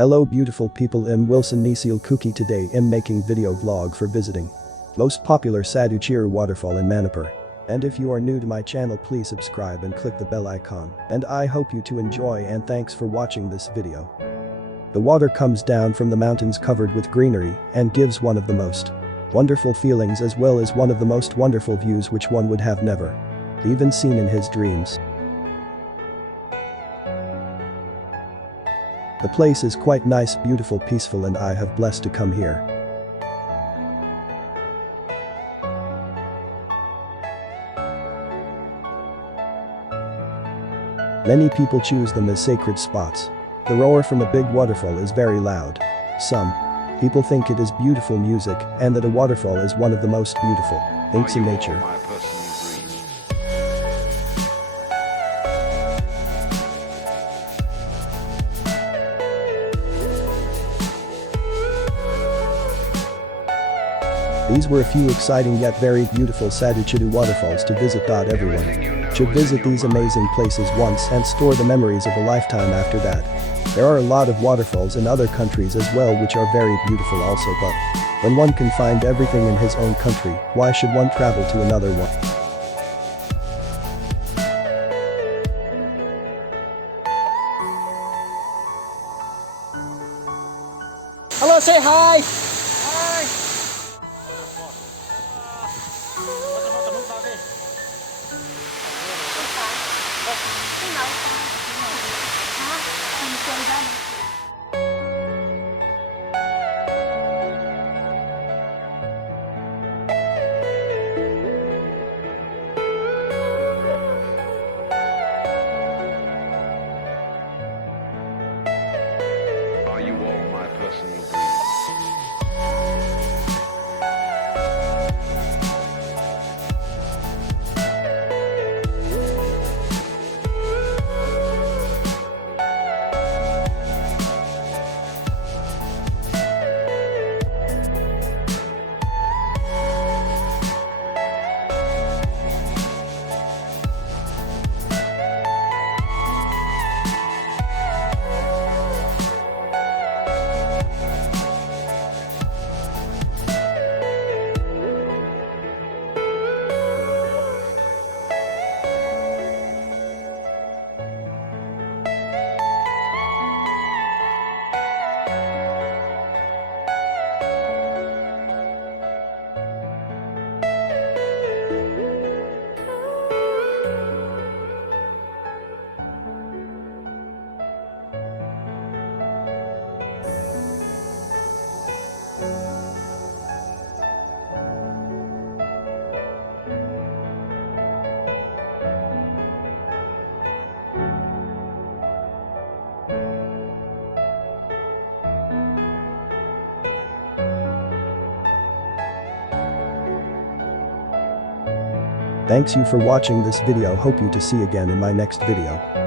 Hello beautiful people, I'm Wilson Nisil Kuki. Today I'm making video vlog for visiting most popular Saduchiru waterfall in Manipur. And if you are new to my channel, please subscribe and click the bell icon. And I hope you to enjoy, and thanks for watching this video. The water comes down from the mountains covered with greenery and gives one of the most wonderful feelings, as well as one of the most wonderful views which one would have never even seen in his dreams. The place is quite nice, beautiful, peaceful, and I have blessed to come here. Many people choose them as sacred spots. The roar from a big waterfall is very loud. Some people think it is beautiful music and that a waterfall is one of the most beautiful things in nature. These were a few exciting yet very beautiful Saduchiru waterfalls to visit. Everyone should visit these amazing places once and store the memories of a lifetime after that. There are a lot of waterfalls in other countries as well which are very beautiful also, but when one can find everything in his own country, why should one travel to another one? Hello, say hi! Are you all my personal dreams? Thanks you for watching this video. Hope you to see again in my next video.